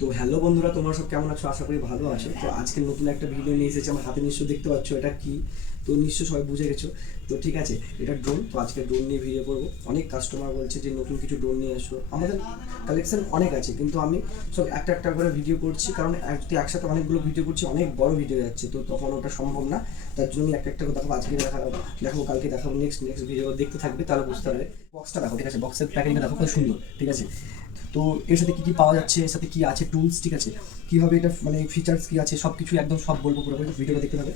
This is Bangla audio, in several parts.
তো হ্যালো বন্ধুরা, তোমরা সব কেমন আছো? আশা করি ভালো আছো। তো আজকে নতুন একটা ভিডিও নিয়ে এসেছি। আমার হাতে নিশ্চয় দেখতে পাচ্ছ এটা কি, তো নিশ্চয় সবাই বুঝে গেছো। তো ঠিক আছে, এটা ড্রোন। তো আজকে ড্রোন নিয়ে ভিডিও করবো। অনেক কাস্টমার বলছে যে নতুন কিছু ড্রোন নিয়ে আসো। আমাদের কালেকশন অনেক আছে, কিন্তু আমি সব একটা একটা করে ভিডিও করছি, কারণ যদি একসাথে অনেকগুলো ভিডিও করছি অনেক বড় ভিডিও যাচ্ছে, তো তখন ওটা সম্ভব না। তার জন্য আমি একটা একটা করে দেখাবো। আজকে দেখাবো, কালকে দেখাবো, নেক্সট নেক্সট ভিডিও দেখতে থাকবে, তাহলে বুঝতে পারবে। বক্সটা দেখো, ঠিক আছে? বক্সের প্যাকেজিংটা দেখো কত সুন্দর, ঠিক আছে? তো এর সাথে কী কী পাওয়া যাচ্ছে, এর সাথে কী আছে টুলস, ঠিক আছে, কীভাবে এটা মানে ফিচার্স কী আছে, সব কিছু একদম সব বলবো পুরোপুরি। ভিডিওটা দেখতে হবে।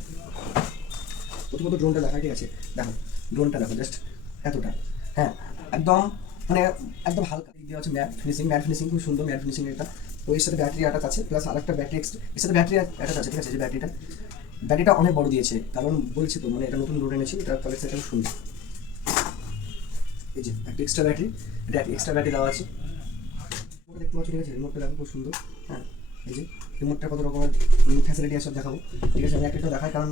প্রথমত ড্রোনটা দেখা, ঠিক আছে? দেখো ড্রোনটা দেখো, জাস্ট এতটা। হ্যাঁ, একদম মানে একদম হালকা দেওয়া আছে। ম্যাট ফিনিশিং খুব সুন্দর, ম্যাট ফিনিশিং এটা। তো এর সাথে ব্যাটারি অ্যাটাচ আছে, প্লাস আরেকটা ব্যাটারি এর সাথে ব্যাটারি অ্যাটাচ আছে, ঠিক আছে? যে ব্যাটারিটা অনেক বড় দিয়েছে, কারণ বলছি তো মানে এটা নতুন ড্রোন এনেছি, এটার কালেকশন সুন্দর। এই যে একটা এক্সট্রা ব্যাটারি, এটা এক্সট্রা ব্যাটারি দেওয়া আছে। দেখতে পাচ্ছ, ঠিক আছে? রিমোটটা দেখো খুব সুন্দর। হ্যাঁ, এই যে রিমোটটা কত রকমের ফ্যাসিলিটি আছে সব দেখাবো, ঠিক আছে? আমি একটা দেখাই, কারণ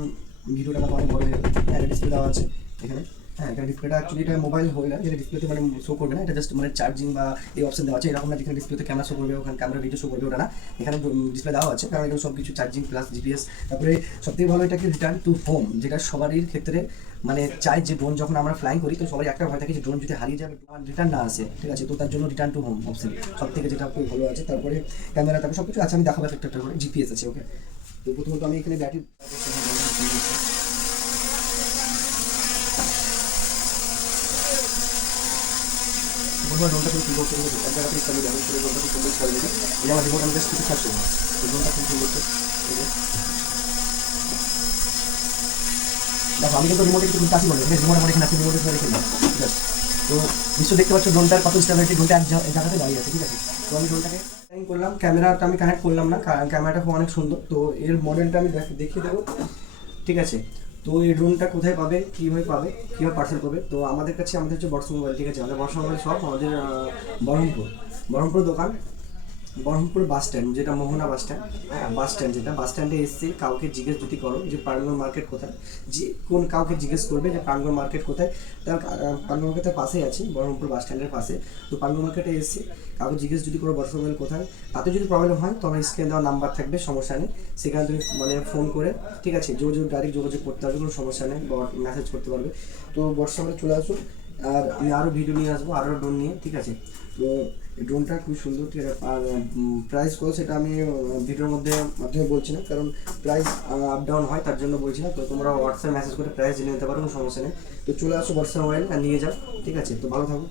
ভিডিওটা আমার অনেক বড় হয়ে যাবে। হ্যাঁ, ডিসপ্লে দেওয়া আছে এখানে। হ্যাঁ, এটা ডিসপ্লেটা অ্যাকচুয়ালি এটা মোবাইল হয়ে না, যেটা ডিসপ্লেতে মানে শো করবে না, এটা জাস্ট মানে চার্জিং বা এই অপশন দেওয়া আছে। এরকম না যেখানে ডিসপ্লেতে ক্যামেরা শো করবে, ওখানে ক্যামেরা ভিডিও শো করবে, ওটা না। এখানে ডিসপ্লে দেওয়া আছে, কারণ এখানে সব কিছু চার্জিং প্লাস জিপিএস। তারপরে সবথেকে ভালো এটাকে রিটার্ন টু হোম, যেটা সবারই ক্ষেত্রে মানে চাই যে ড্রোন যখন আমরা ফ্লাইং করি, তো সবাই একটা ভয় থাকে যে ড্রোন যদি হারিয়ে যাবে, রিটার্ন না আসে, ঠিক আছে? তো তার জন্য রিটার্ন টু হোম অপশন সব থেকে যেটা খুব ভালো আছে। তারপরে ক্যামেরা, তারপরে সব কিছু আছে, আমি দেখাবো একটা একটা করে। জিপিএস আছে, ওকে? তো প্রথমত আমি এখানে ব্যাটারি ড্রোনটা খুব সুন্দর করে এক জায়গাতে স্টাইল দেওয়া হয়েছে, ড্রোনটা খুব সুন্দর স্টাইল দিয়েছে। এই যে আমার রিমোট, আমি জাস্ট কিছু চার্জ করবো, তো ড্রোনটা খুব সুন্দর হচ্ছে। এই যে দেখো, আমি কিন্তু রিমোটে কিছু কাশি বলি, ঠিক আছে? রিমোট আমার এখানে আছে, রিমোটের সাথে রেখে দিলাম, ঠিক আছে? তো নিশ্চয় দেখতে পাচ্ছ ড্রোনটার কত স্টেবিলিটি, ড্রোনটা এক জায়গাতে দাঁড়িয়ে আছে, ঠিক আছে? তো আমি ড্রোনটাকে সেটিং করলাম, ক্যামেরাটা আমি কানেক্ট করলাম না, ক্যামেরাটা অনেক সুন্দর। তো এর মডেলটা আমি দেখিয়ে দেবো, ঠিক আছে? তো এই ড্রোনটা কোথায় পাবে, কীভাবে পাবে, কীভাবে পার্সেল করবে? তো আমাদের কাছে, আমাদের হচ্ছে বর্ষা মোবাইল, ঠিক আছে? আমাদের বর্ষা মোবাইল সব আমাদের বহরমপুর দোকান, বহরমপুর বাস স্ট্যান্ড, যেটা মোহনা বাস স্ট্যান্ড। হ্যাঁ, বাস স্ট্যান্ড, যেটা বাস স্ট্যান্ডে এসে কাউকে জিজ্ঞেস যদি করো যে প্রাণগড় মার্কেট কোথায়, যে কোন কাউকে জিজ্ঞেস করবে যে প্রাণগড় মার্কেট কোথায়, তার প্রাণগড় মার্কেটের পাশেই আছে, বহরমপুর বাস স্ট্যান্ডের পাশে। তো প্রাণগড় মার্কেটে এসে কাউকে জিজ্ঞেস যদি করো বর্ষা মোবাইল কোথায়, তাতে যদি প্রবলেম হয় তো আমার স্ক্রিনে দেওয়া নাম্বার থাকবে, সমস্যা নেই। সেখানে তুমি মানে ফোন করে, ঠিক আছে, ডাইরেক্ট যোগাযোগ করতে পারবে, কোনো সমস্যা নেই, বা মেসেজ করতে পারবে। তো বর্ষা মোবাইল চলে আসুন, আর আমি আরও ভিডিও নিয়ে আসবো, আরও ড্রোন নিয়ে, ঠিক আছে? তো এই ড্রোনটা খুব সুন্দর, ঠিক আছে? আর প্রাইস কত সেটা আমি ভিডিওর মাধ্যমে বলছি না, কারণ প্রাইস আপ ডাউন হয়, তার জন্য বলছি না। তো তোমরা হোয়াটসঅ্যাপ মেসেজ করে প্রাইস জেনে নিতে পারো, কোনো সমস্যা নেই। তো চলে আসো বর্ষা মোবাইল আর নিয়ে যাও, ঠিক আছে? তো ভালো থাকো।